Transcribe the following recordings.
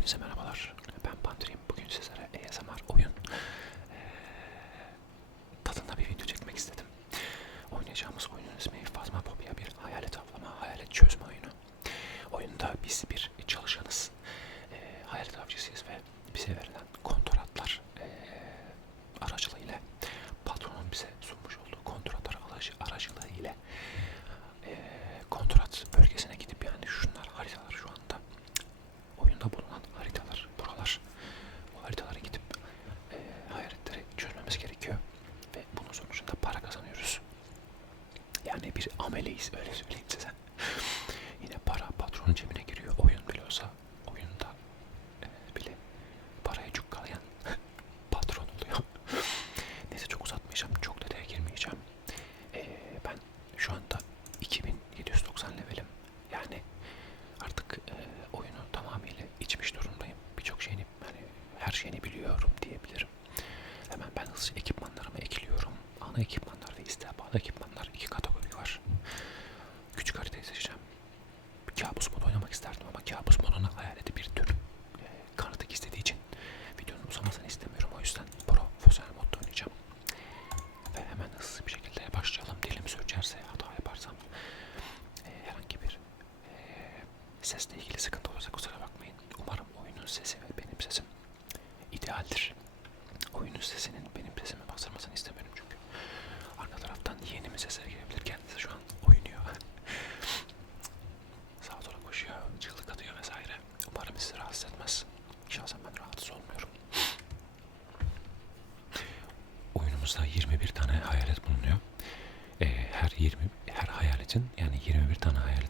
Hepinize merhabalar. Ben Pantrim. Bugün sizlere ASMR oyun ee, tadında bir video çekmek istedim. Oynayacağımız oyunun ismi Phasmophobia bir hayalet avlama, hayalet çözme oyunu. Oyunda biz bir çalışanız.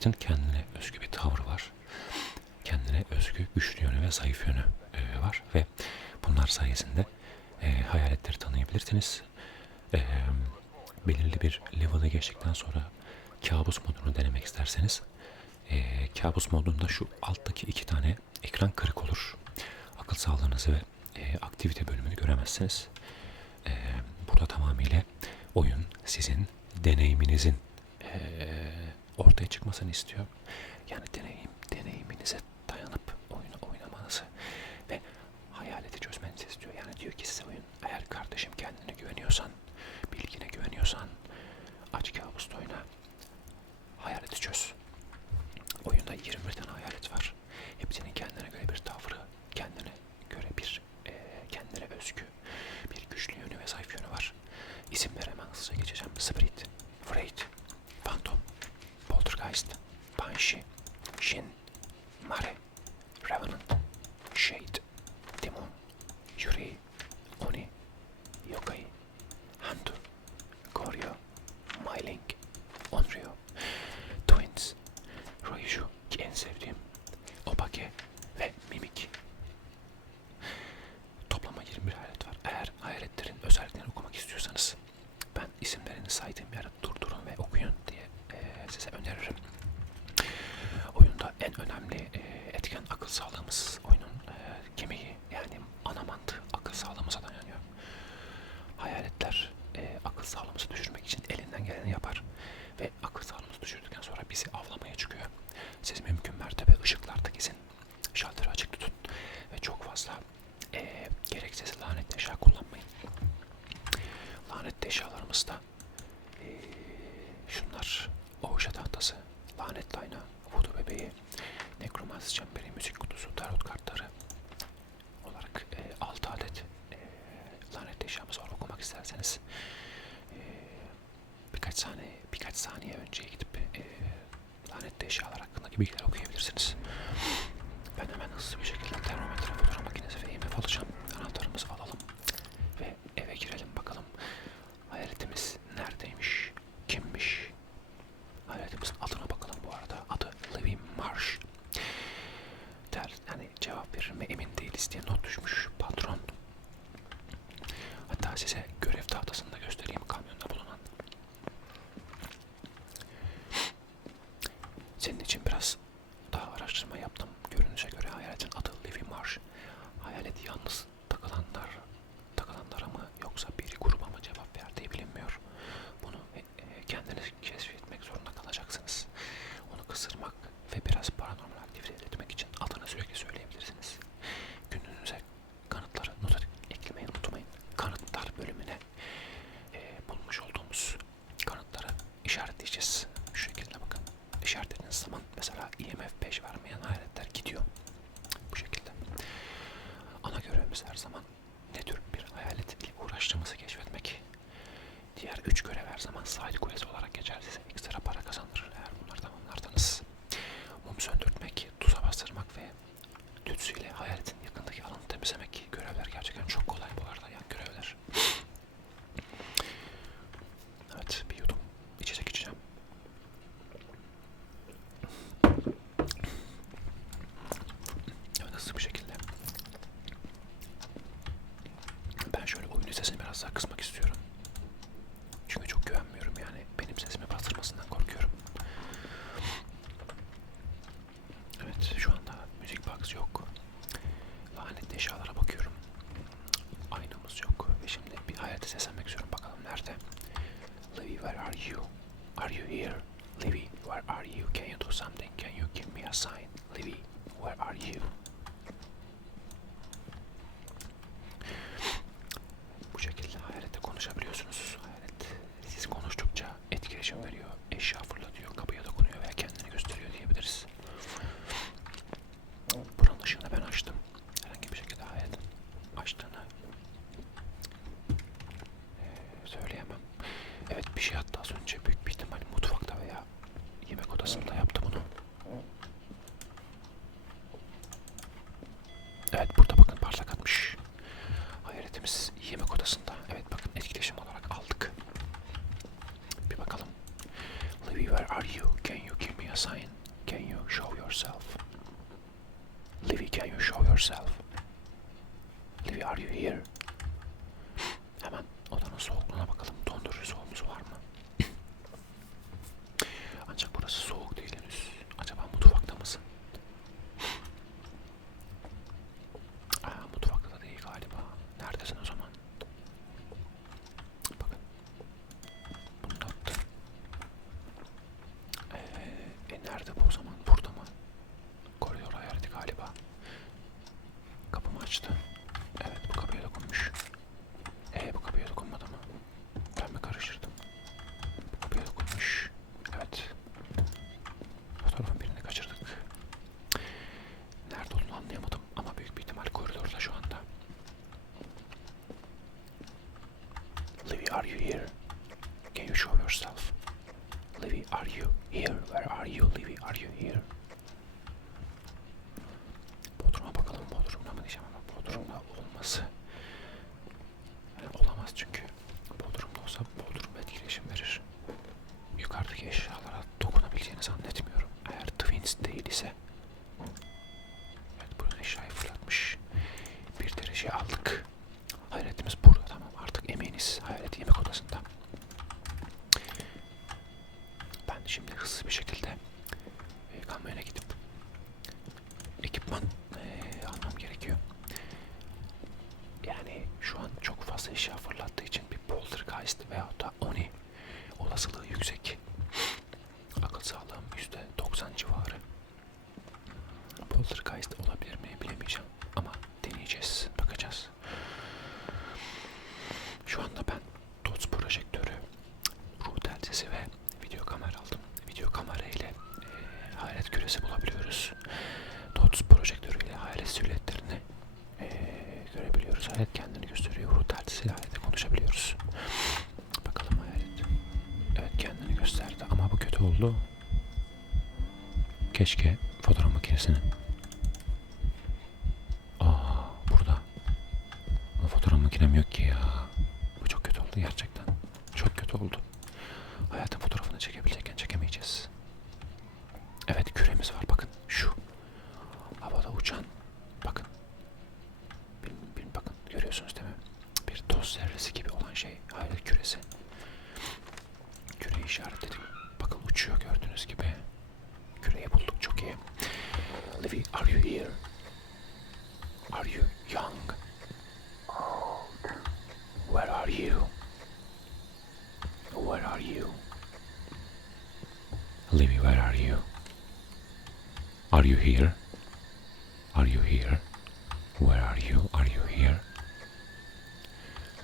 Cumhuriyet'in kendine özgü bir tavrı var. Kendine özgü güçlü yönü ve zayıf yönü e, var ve bunlar sayesinde e, hayaletleri tanıyabilirsiniz. E, belirli bir level'a geçtikten sonra kabus modunu denemek isterseniz e, kabus modunda şu alttaki iki tane ekran kırık olur. Akıl sağlığınızı ve e, aktivite bölümünü göremezsiniz. E, burada tamamıyla oyun sizin deneyiminizin ortaya çıkmasını istiyor. Yani deneyim, deneyiminize dayanıp oyunu oynamanızı ve hayaleti çözmenizi istiyor. Yani diyor ki size oyun eğer kardeşim kendine güveniyorsan, bilgine güveniyorsan aç kabus olacağım. свадьбу are you here? Can you show yourself? Livy, are you here? Where are you, Livy? Are you here? şu an çok fazla eşya fırlattığı için bir poltergeist veya da oni olasılığı yüksek. Akıl sağlığım %90 civarı. Poltergeist olabilir mi bilemeyeceğim. makinam yok ki ya. Bu çok kötü oldu gerçekten. Çok kötü oldu. Are you here? Where are you? Are you here?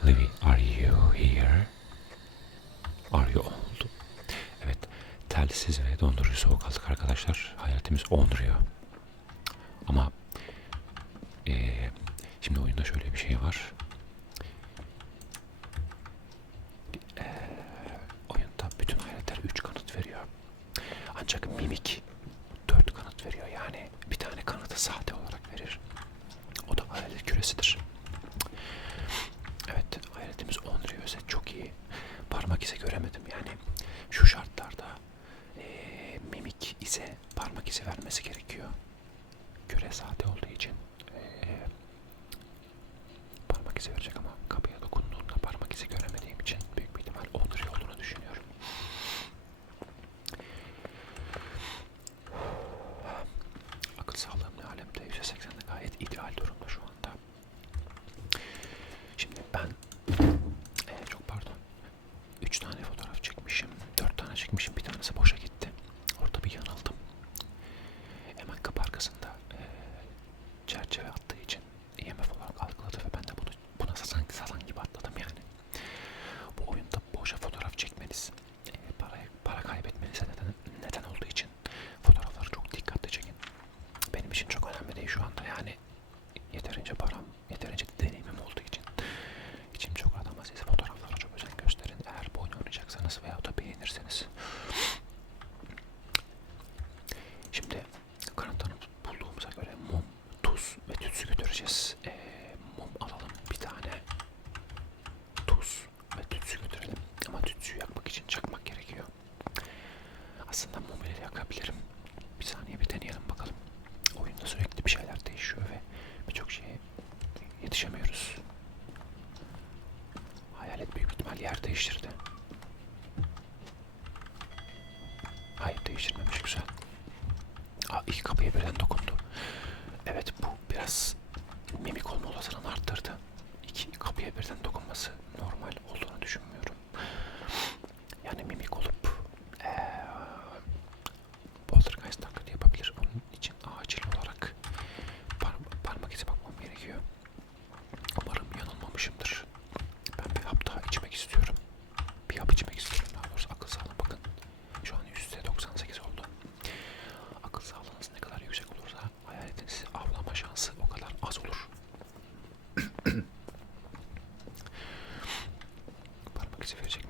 Livy, are you here? Are you old? Evet, telsiz ve dondurucu soğuk aldık arkadaşlar. Hayatımız onduruyor. Ama e, şimdi oyunda şöyle bir şey var. E, oyunda bütün hayaletler 3 kanıt veriyor. Ancak mimik 4 kanıt veriyor. Yani bir tane kanıtı sahte oluyor. Hayalet küresidir. Evet hayaletimiz 10 reyoset çok iyi. Parmak izi göremedim yani. Şu şartlarda e, mimik ize parmak izi vermesi gerekiyor. Küre sade olduğu için e, parmak izi verecek ama kabul güzel. Aa, ilk kapıya birden dokundu. Evet bu biraz mimik olma olasılığını arttırdı. İki kapıya birden dokunması normal olduğunu düşünmüyorum. Yani mimik activating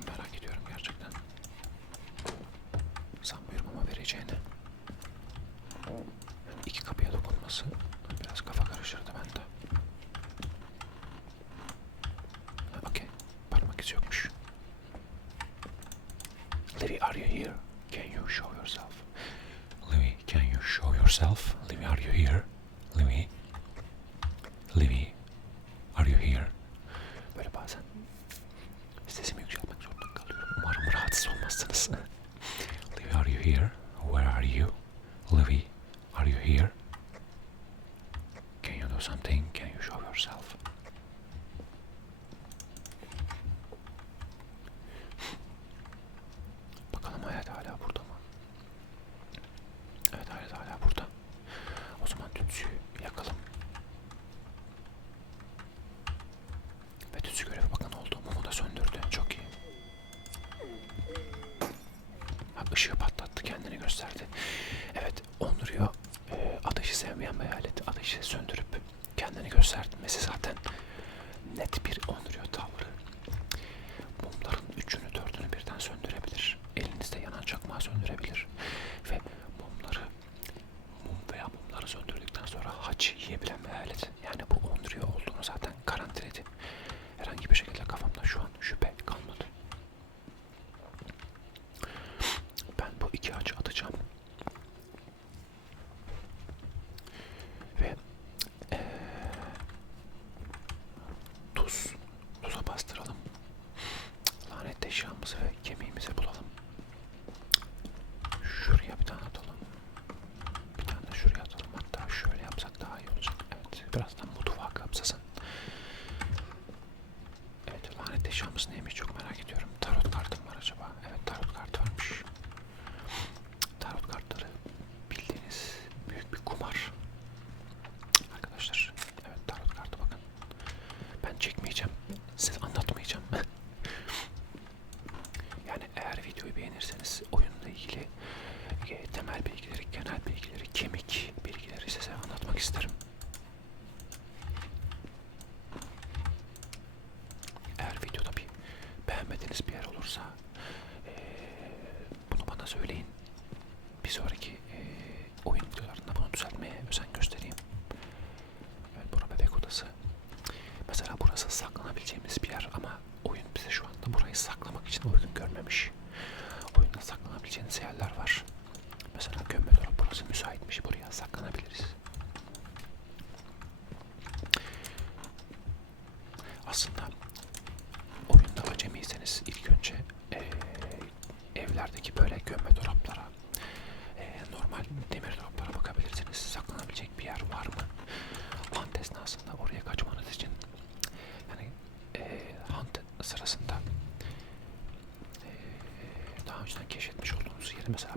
Hadi mesela.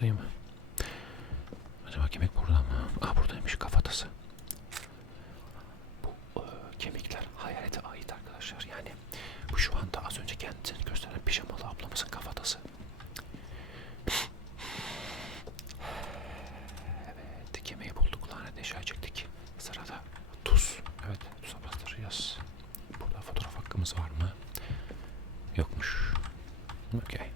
içindeyim. Acaba kemik burada mı? Aa buradaymış kafatası. Bu e, kemikler hayalete ait arkadaşlar. Yani bu şu anda az önce kendisini gösteren pijamalı ablamızın kafatası. evet kemiği bulduk. Lanet eşya çektik. Sırada tuz. Evet tuza bastıracağız. Burada fotoğraf hakkımız var mı? Yokmuş. Okey.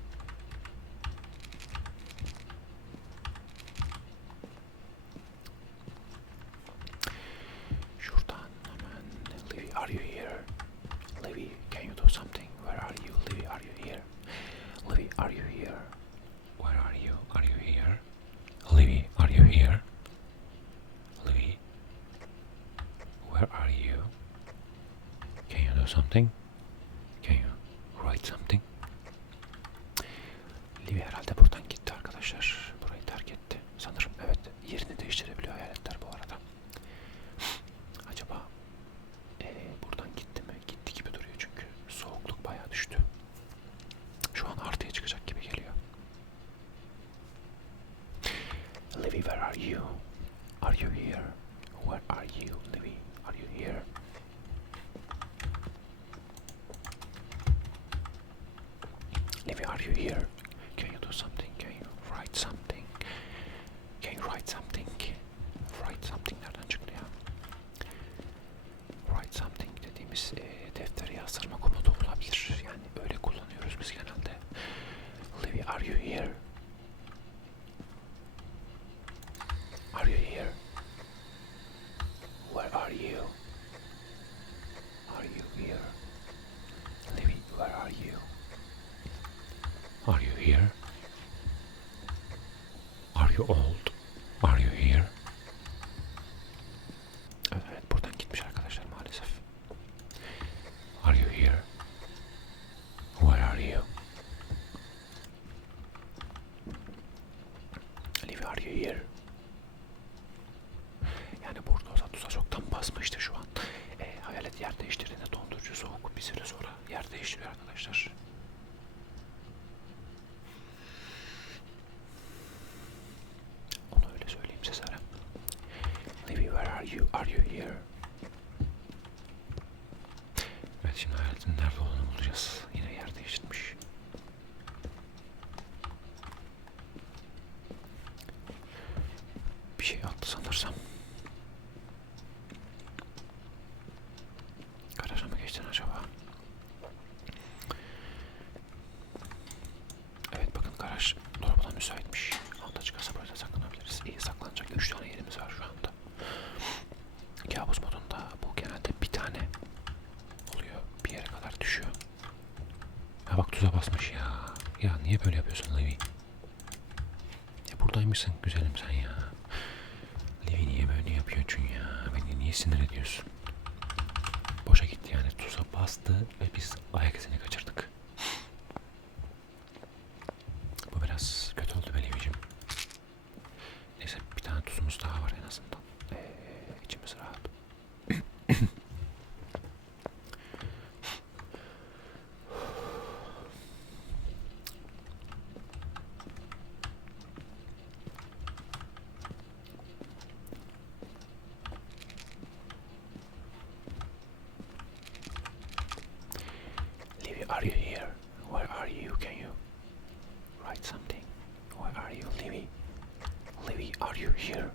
bayağı düştü. Şu an artıya çıkacak gibi geliyor. Livy, where are you? you? Are you here? Evet şimdi hayaletin nerede olduğunu bulacağız. Yine yer değiştirmiş. Bir şey attı sanırsam. sinir ediyorsun. Boşa gitti yani. Tuza bastı ve biz ayak izini kaçırdık. Are you here?